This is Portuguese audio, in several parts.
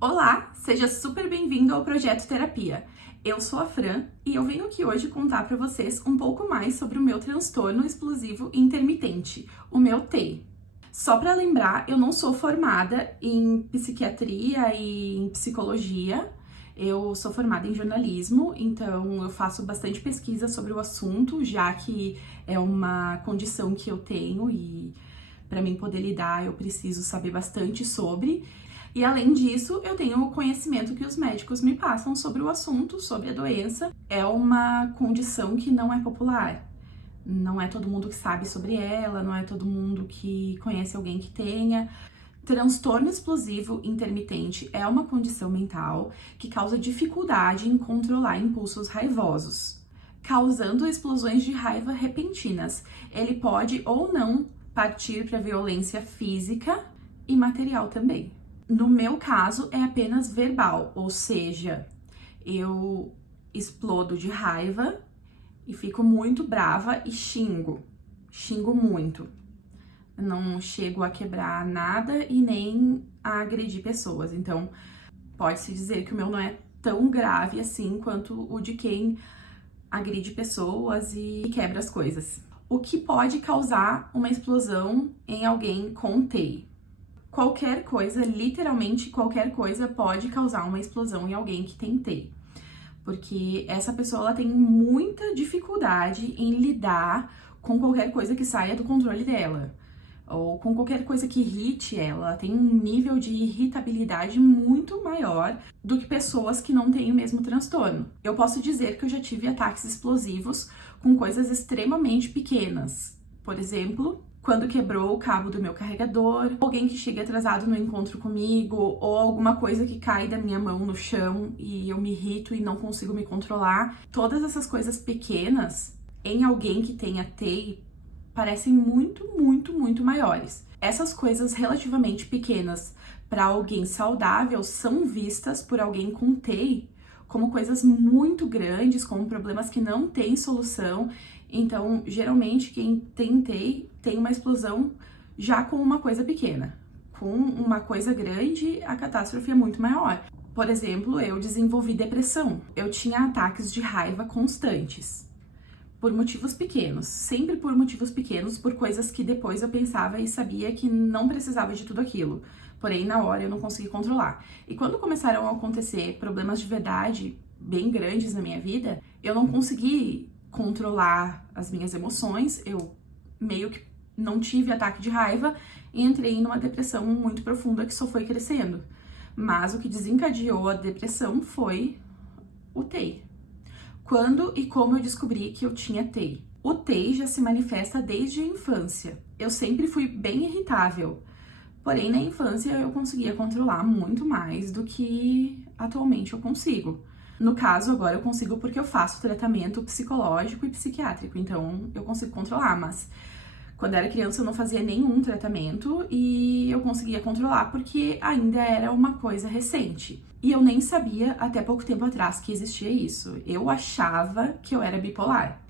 Olá, seja super bem-vindo ao Projeto Terapia. Eu sou a Fran e eu venho aqui hoje contar para vocês um pouco mais sobre o meu transtorno explosivo intermitente, o meu TEI. Só para lembrar, eu não sou formada em psiquiatria e em psicologia. Eu sou formada em jornalismo, então eu faço bastante pesquisa sobre o assunto, já que é uma condição que eu tenho e para mim poder lidar eu preciso saber bastante sobre. E além disso, eu tenho o conhecimento que os médicos me passam sobre o assunto, sobre a doença. É uma condição que não é popular. Não é todo mundo que sabe sobre ela, não é todo mundo que conhece alguém que tenha. Transtorno explosivo intermitente é uma condição mental que causa dificuldade em controlar impulsos raivosos, causando explosões de raiva repentinas. Ele pode ou não partir para violência física e material também. No meu caso, é apenas verbal, ou seja, eu explodo de raiva e fico muito brava e xingo muito. Não chego a quebrar nada e nem a agredir pessoas, então pode-se dizer que o meu não é tão grave assim quanto o de quem agride pessoas e quebra as coisas. O que pode causar uma explosão em alguém com TEI? Qualquer coisa, literalmente qualquer coisa, pode causar uma explosão em alguém que tem TEI. Porque essa pessoa ela tem muita dificuldade em lidar com qualquer coisa que saia do controle dela. Ou com qualquer coisa que irrite ela. Ela tem um nível de irritabilidade muito maior do que pessoas que não têm o mesmo transtorno. Eu posso dizer que eu já tive ataques explosivos com coisas extremamente pequenas. Por exemplo, quando quebrou o cabo do meu carregador, alguém que chega atrasado no encontro comigo, ou alguma coisa que cai da minha mão no chão e eu me irrito e não consigo me controlar. Todas essas coisas pequenas, em alguém que tenha TEI, parecem muito maiores. Essas coisas relativamente pequenas para alguém saudável são vistas por alguém com TEI como coisas muito grandes, como problemas que não têm solução. Então, geralmente, quem tem TEI tem uma explosão já com uma coisa pequena. Com uma coisa grande, a catástrofe é muito maior. Por exemplo, eu desenvolvi depressão. Eu tinha ataques de raiva constantes. Por motivos pequenos, sempre por motivos pequenos, por coisas que depois eu pensava e sabia que não precisava de tudo aquilo. Porém, na hora eu não consegui controlar. E quando começaram a acontecer problemas de verdade bem grandes na minha vida, eu não consegui controlar as minhas emoções, eu meio que não tive ataque de raiva e entrei numa depressão muito profunda que só foi crescendo. Mas o que desencadeou a depressão foi o TEI. Quando e como eu descobri que eu tinha TEI? O TEI já se manifesta desde a infância. Eu sempre fui bem irritável, porém na infância eu conseguia controlar muito mais do que atualmente eu consigo. No caso, agora eu consigo porque eu faço tratamento psicológico e psiquiátrico, então eu consigo controlar, mas quando era criança eu não fazia nenhum tratamento e eu conseguia controlar porque ainda era uma coisa recente. E eu nem sabia até pouco tempo atrás que existia isso. Eu achava que eu era bipolar,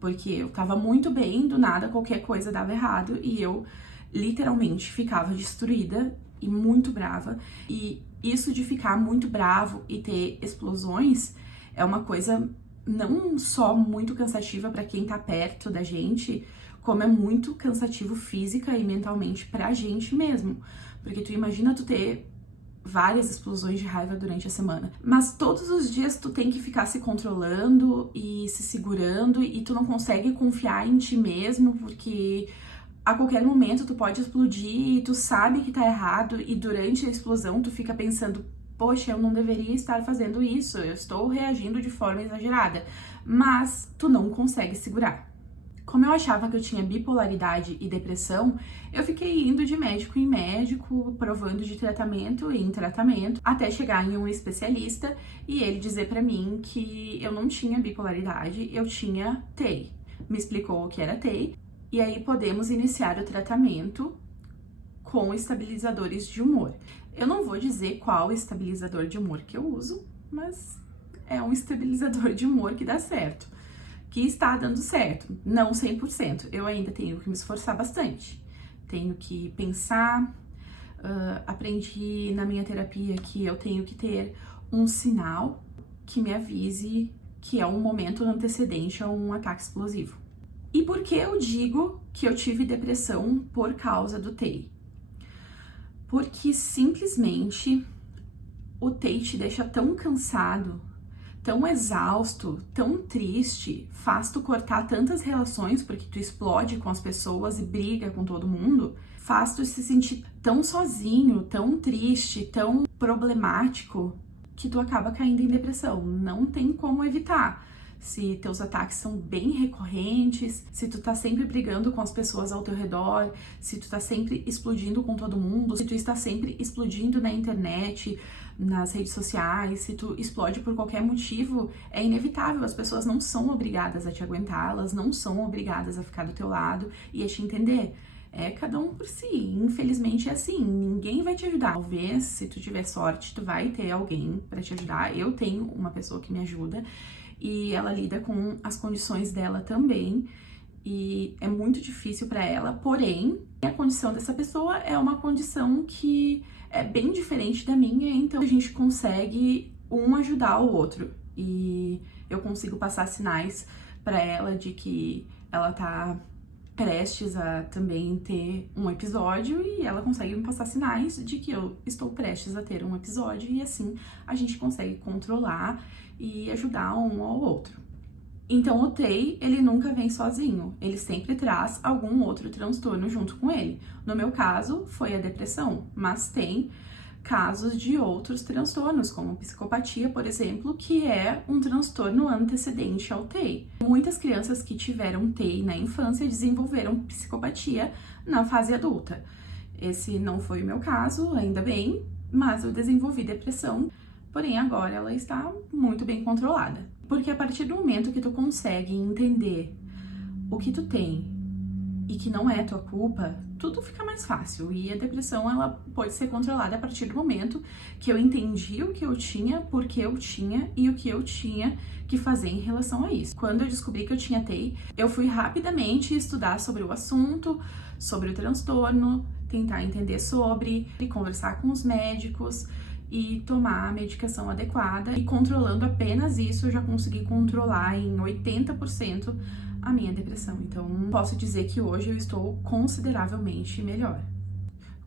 porque eu tava muito bem, do nada qualquer coisa dava errado e eu literalmente ficava destruída e muito brava. E isso de ficar muito bravo e ter explosões é uma coisa não só muito cansativa para quem tá perto da gente, como é muito cansativo física e mentalmente pra gente mesmo. Porque tu imagina tu ter várias explosões de raiva durante a semana, mas todos os dias tu tem que ficar se controlando e se segurando e tu não consegue confiar em ti mesmo, porque a qualquer momento tu pode explodir e tu sabe que tá errado e durante a explosão tu fica pensando, poxa, eu não deveria estar fazendo isso, eu estou reagindo de forma exagerada, mas tu não consegue segurar. Como eu achava que eu tinha bipolaridade e depressão, eu fiquei indo de médico em médico, provando de tratamento em tratamento, até chegar em um especialista e ele dizer pra mim que eu não tinha bipolaridade, eu tinha TEI. Me explicou o que era TEI e aí podemos iniciar o tratamento com estabilizadores de humor. Eu não vou dizer qual estabilizador de humor que eu uso, mas é um estabilizador de humor que dá certo. Que está dando certo, não 100%. Eu ainda tenho que me esforçar bastante. Tenho que pensar, Aprendi na minha terapia que eu tenho que ter um sinal que me avise que é um momento antecedente a um ataque explosivo. E por que eu digo que eu tive depressão por causa do TEI? Porque simplesmente o TEI te deixa tão cansado, tão exausto, tão triste, faz tu cortar tantas relações porque tu explode com as pessoas e briga com todo mundo, faz tu se sentir tão sozinho, tão triste, tão problemático, que tu acaba caindo em depressão. Não tem como evitar. Se teus ataques são bem recorrentes, se tu tá sempre brigando com as pessoas ao teu redor, se tu tá sempre explodindo com todo mundo, se tu está sempre explodindo na internet, nas redes sociais, se tu explode por qualquer motivo, é inevitável. As pessoas não são obrigadas a te aguentar, elas não são obrigadas a ficar do teu lado e a te entender. É cada um por si. Infelizmente é assim, ninguém vai te ajudar. Talvez, se tu tiver sorte, tu vai ter alguém pra te ajudar. Eu tenho uma pessoa que me ajuda e ela lida com as condições dela também e é muito difícil pra ela, porém, a condição dessa pessoa é uma condição que é bem diferente da minha, então a gente consegue um ajudar o outro e eu consigo passar sinais pra ela de que ela tá prestes a também ter um episódio e ela consegue me passar sinais de que eu estou prestes a ter um episódio e assim a gente consegue controlar e ajudar um ao outro. Então o TEI, ele nunca vem sozinho, ele sempre traz algum outro transtorno junto com ele. No meu caso, foi a depressão, mas tem casos de outros transtornos, como psicopatia, por exemplo, que é um transtorno antecedente ao TEI. Muitas crianças que tiveram TEI na infância desenvolveram psicopatia na fase adulta. Esse não foi o meu caso, ainda bem, mas eu desenvolvi depressão, porém agora ela está muito bem controlada. Porque a partir do momento que tu consegue entender o que tu tem e que não é tua culpa, tudo fica mais fácil. E a depressão, ela pode ser controlada a partir do momento que eu entendi o que eu tinha, por que eu tinha e o que eu tinha que fazer em relação a isso. Quando eu descobri que eu tinha TEI, eu fui rapidamente estudar sobre o assunto, sobre o transtorno, tentar entender sobre, e conversar com os médicos e tomar a medicação adequada. E controlando apenas isso, eu já consegui controlar em 80% a minha depressão. Então, posso dizer que hoje eu estou consideravelmente melhor.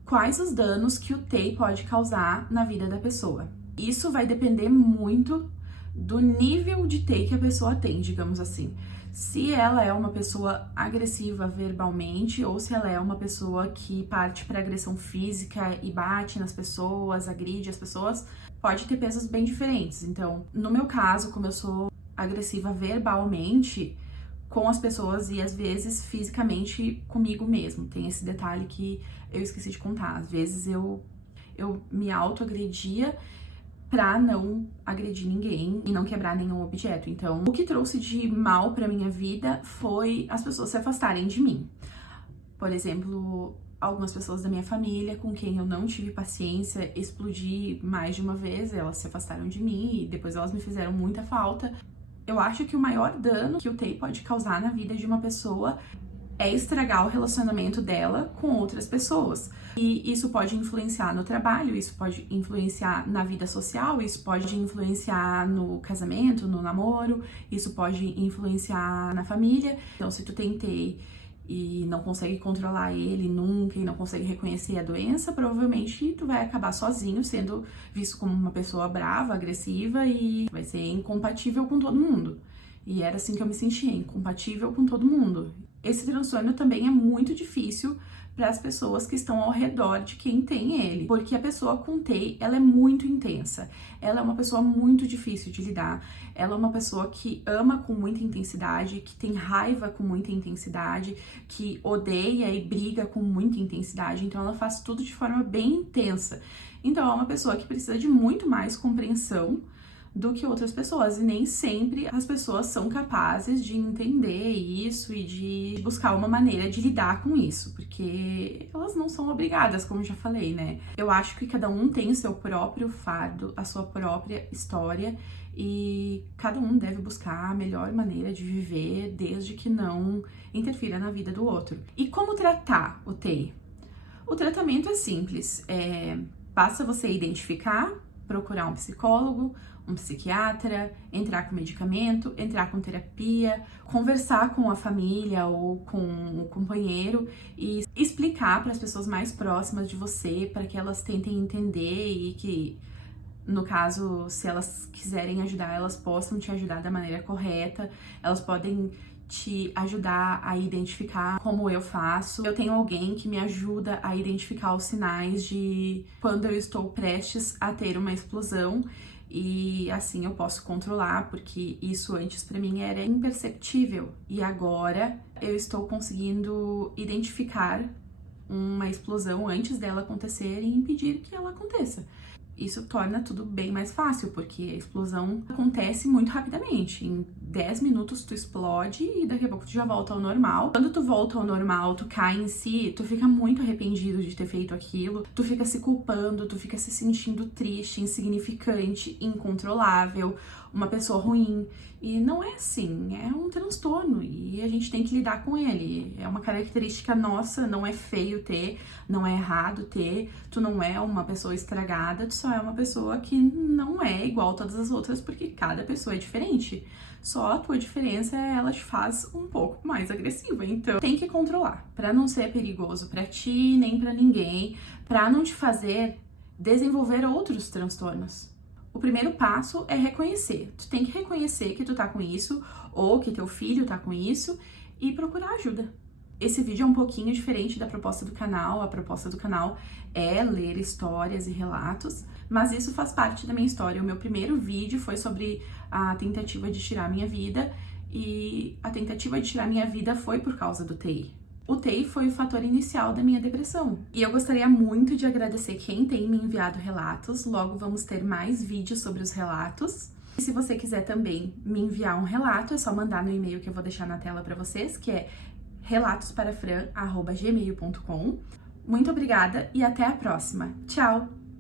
Quais os danos que o TEI pode causar na vida da pessoa? Isso vai depender muito do nível de TEI que a pessoa tem, digamos assim. Se ela é uma pessoa agressiva verbalmente ou se ela é uma pessoa que parte para agressão física e bate nas pessoas, agride as pessoas, pode ter pesos bem diferentes. Então, no meu caso, como eu sou agressiva verbalmente com as pessoas e às vezes fisicamente comigo mesmo, tem esse detalhe que eu esqueci de contar. Às vezes eu me autoagredia pra não agredir ninguém e não quebrar nenhum objeto. Então, o que trouxe de mal pra minha vida foi as pessoas se afastarem de mim. Por exemplo, algumas pessoas da minha família com quem eu não tive paciência, explodi mais de uma vez, elas se afastaram de mim e depois elas me fizeram muita falta. Eu acho que o maior dano que o TEI pode causar na vida de uma pessoa é estragar o relacionamento dela com outras pessoas. E isso pode influenciar no trabalho, isso pode influenciar na vida social, isso pode influenciar no casamento, no namoro, isso pode influenciar na família. Então, se tu tem TEI e não consegue controlar ele nunca e não consegue reconhecer a doença, provavelmente tu vai acabar sozinho, sendo visto como uma pessoa brava, agressiva e vai ser incompatível com todo mundo. E era assim que eu me sentia, incompatível com todo mundo. Esse transtorno também é muito difícil para as pessoas que estão ao redor de quem tem ele, porque a pessoa com TEI, ela é muito intensa, ela é uma pessoa muito difícil de lidar, ela é uma pessoa que ama com muita intensidade, que tem raiva com muita intensidade, que odeia e briga com muita intensidade, então ela faz tudo de forma bem intensa. Então é uma pessoa que precisa de muito mais compreensão do que outras pessoas, e nem sempre as pessoas são capazes de entender isso e de buscar uma maneira de lidar com isso, porque elas não são obrigadas, como eu já falei, né? Eu acho que cada um tem o seu próprio fardo, a sua própria história, e cada um deve buscar a melhor maneira de viver, desde que não interfira na vida do outro. E como tratar o TEI? O tratamento é simples, basta você identificar, procurar um psicólogo, um psiquiatra, entrar com medicamento, entrar com terapia, conversar com a família ou com o companheiro e explicar para as pessoas mais próximas de você, para que elas tentem entender e que, no caso, se elas quiserem ajudar, elas possam te ajudar da maneira correta, elas podem te ajudar a identificar como eu faço. Eu tenho alguém que me ajuda a identificar os sinais de quando eu estou prestes a ter uma explosão e assim eu posso controlar, porque isso antes pra mim era imperceptível e agora eu estou conseguindo identificar uma explosão antes dela acontecer e impedir que ela aconteça. Isso torna tudo bem mais fácil, porque a explosão acontece muito rapidamente. Em 10 minutos tu explode e daqui a pouco tu já volta ao normal. Quando tu volta ao normal, tu cai em si, tu fica muito arrependido de ter feito aquilo, tu fica se culpando, tu fica se sentindo triste, insignificante, incontrolável, uma pessoa ruim. E não é assim, é um transtorno e a gente tem que lidar com ele. É uma característica nossa, não é feio ter, não é errado ter, tu não é uma pessoa estragada, tu só é uma pessoa que não é igual a todas as outras, porque cada pessoa é diferente. Só a tua diferença, ela te faz um pouco mais agressiva, então tem que controlar, pra não ser perigoso pra ti, nem pra ninguém, pra não te fazer desenvolver outros transtornos. O primeiro passo é reconhecer. Tu tem que reconhecer que tu tá com isso, ou que teu filho tá com isso, e procurar ajuda. Esse vídeo é um pouquinho diferente da proposta do canal. A proposta do canal é ler histórias e relatos, mas isso faz parte da minha história. O meu primeiro vídeo foi sobre a tentativa de tirar minha vida, e a tentativa de tirar minha vida foi por causa do TI. O TI foi o fator inicial da minha depressão. E eu gostaria muito de agradecer quem tem me enviado relatos. Logo vamos ter mais vídeos sobre os relatos. E se você quiser também me enviar um relato, é só mandar no e-mail que eu vou deixar na tela para vocês, que é relatosparafran@gmail.com. Muito obrigada e até a próxima. Tchau!